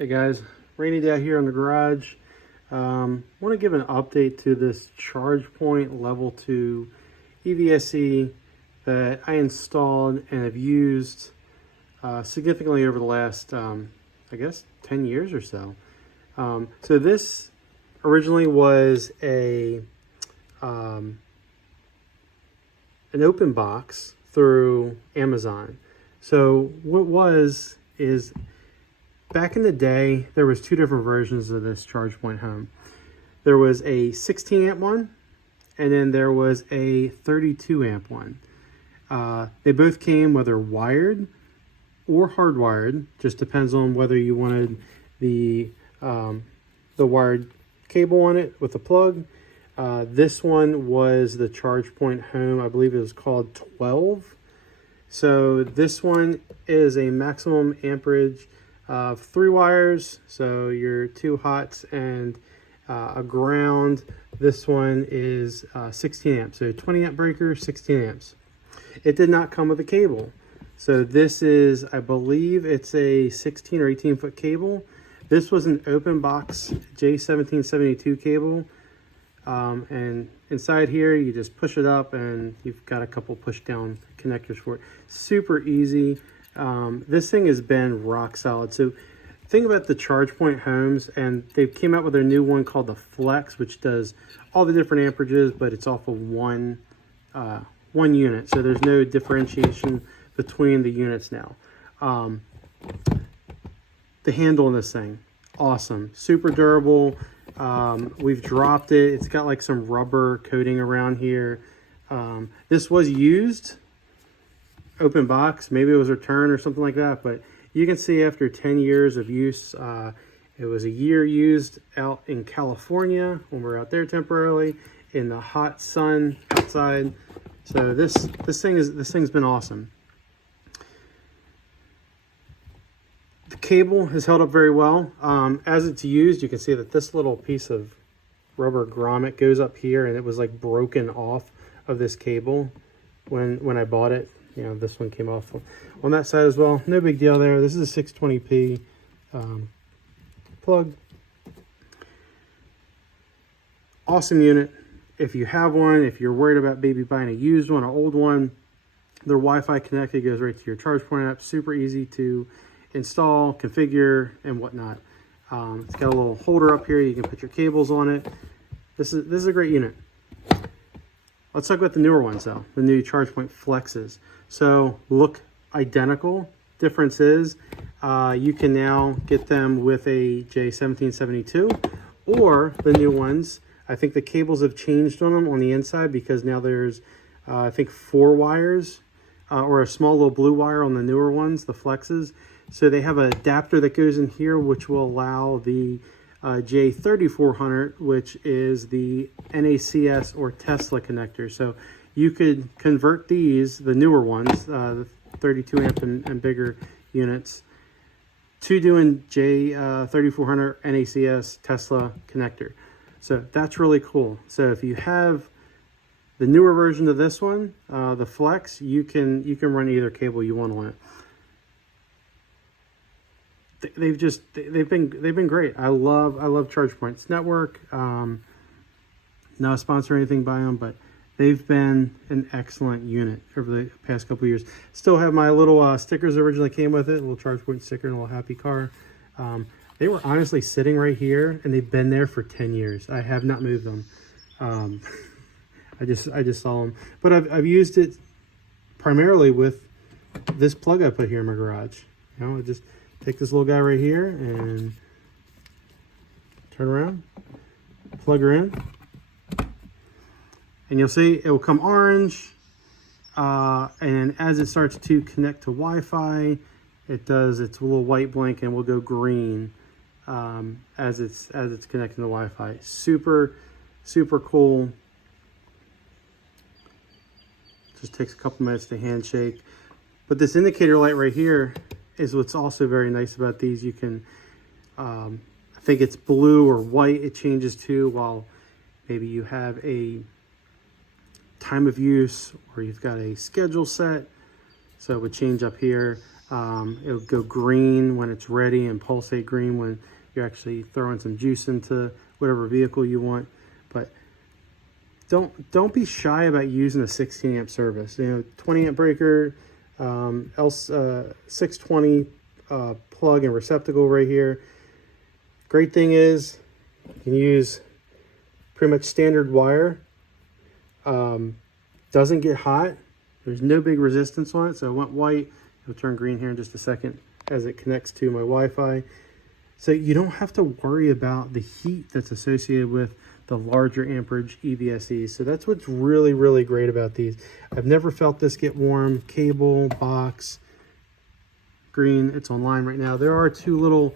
Hey guys, rainy day out here in the garage. Want to give an update to this ChargePoint Level 2 EVSE that I installed and have used significantly over the last, I guess, 10 years or so. So this originally was an open box through Amazon. So what is back in the day, there was two different versions of this ChargePoint Home. There was a 16 amp one, and then there was a 32 amp one. They both came whether wired or hardwired, just depends on whether you wanted the wired cable on it with a plug. This one was the ChargePoint Home, I believe it was called 12. So this one is a maximum amperage of 3 wires, so your 2 hots and a ground. This one is 16 amps, so 20 amp breaker, 16 amps. It did not come with a cable. So this is, I believe it's a 16 or 18 foot cable. This was an open box J1772 cable. And inside here, you just push it up and you've got a couple push down connectors for it. Super easy. This thing has been rock solid. So think about the ChargePoint homes, and they came out with their new one called the Flex, which does all the different amperages, but it's off of one unit. So there's no differentiation between the units now. The handle on this thing, awesome, super durable. We've dropped it. It's got like some rubber coating around here. This was used open box, maybe it was returned or something like that, but you can see after 10 years of use, it was a year used out in California when we were out there temporarily in the hot sun outside. So this thing's been awesome. The cable has held up very well. As it's used, you can see that this little piece of rubber grommet goes up here, and it was like broken off of this cable when I bought it. You know, this one came off on that side as well. No big deal there. This is a 620p plug. Awesome unit. If you have one, if you're worried about maybe buying a used one, an old one, their Wi-Fi connected goes right to your ChargePoint app. Super easy to install, configure, and whatnot. It's got a little holder up here. You can put your cables on it. This is a great unit. Let's talk about the newer ones though, the new ChargePoint Flexes. So look identical. Difference is you can now get them with a J1772 or the new ones. I think the cables have changed on them on the inside because now there's I think 4 wires or a small little blue wire on the newer ones, the Flexes. So they have an adapter that goes in here, which will allow the J3400, which is the NACS or Tesla connector. So you could convert these, the newer ones, the 32 amp and bigger units, to doing J3400 NACS Tesla connector. So that's really cool. So if you have the newer version of this one, the Flex, you can run either cable you want on it. They've been great. I love ChargePoint's network. Not a sponsor or anything by them, but they've been an excellent unit over the past couple of years. Still have my little stickers originally came with it, a little ChargePoint sticker and a little happy car. They were honestly sitting right here, and they've been there for 10 years. I have not moved them. I just saw them, but I've used it primarily with this plug I put here in my garage. You know, I just take this little guy right here and turn around, plug her in, and you'll see it will come orange, and as it starts to connect to Wi-Fi, it does its little white blink and will go green as it's connecting to Wi-Fi. Super cool. Just takes a couple minutes to handshake, but this indicator light right here is what's also very nice about these. You can, I think it's blue or white, it changes to while maybe you have a time of use or you've got a schedule set. So it would change up here. It'll go green when it's ready and pulsate green when you're actually throwing some juice into whatever vehicle you want. But don't be shy about using a 16 amp service. 20 amp breaker, 620 plug and receptacle right here. Great thing is you can use pretty much standard wire. Doesn't get hot. There's no big resistance on it, so it went white. It'll turn green here in just a second as it connects to my Wi-Fi. So you don't have to worry about the heat that's associated with the larger amperage EVSEs. So that's what's really, really great about these. I've never felt this get warm. Cable, box, green, it's online right now. There are two little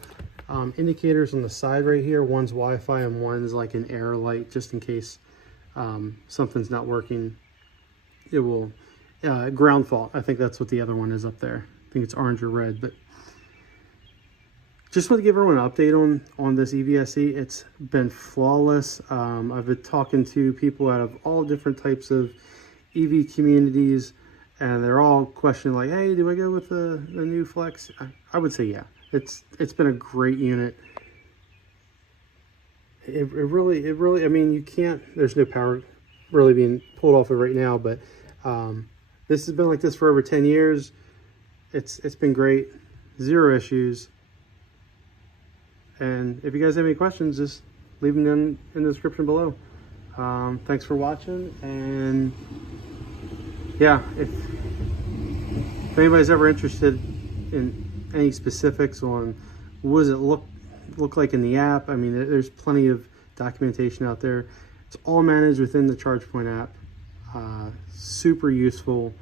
indicators on the side right here. One's Wi-Fi and one's like an air light, just in case something's not working. It will, ground fault. I think that's what the other one is up there. I think it's orange or red, but just want to give everyone an update on this EVSE. It's been flawless. I've been talking to people out of all different types of EV communities, and they're all questioning like, hey, do I go with the new Flex? I would say yeah. It's been a great unit. It really, I mean, you can't, there's no power really being pulled off it right now, but this has been like this for over 10 years. It's been great, zero issues. And if you guys have any questions, just leave them in the description below. Thanks for watching, and yeah, if anybody's ever interested in any specifics on what does it look like in the app, I mean, there's plenty of documentation out there. It's all managed within the ChargePoint app. Super useful.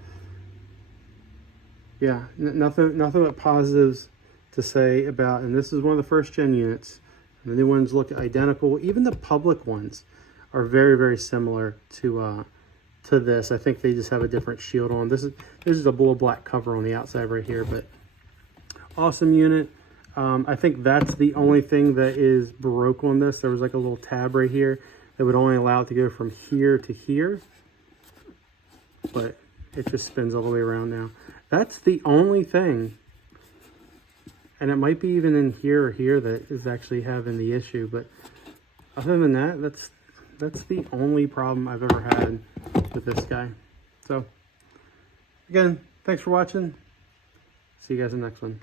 Yeah, nothing but positives to say about, and this is one of the first gen units. The new ones look identical. Even the public ones are very, very similar to this. I think they just have a different shield on. This is a blue black cover on the outside right here, but awesome unit. I think that's the only thing that is broke on this. There was like a little tab right here that would only allow it to go from here to here, but it just spins all the way around now. That's the only thing. And it might be even in here or here that is actually having the issue. But other than that, that's the only problem I've ever had with this guy. So again, thanks for watching. See you guys in the next one.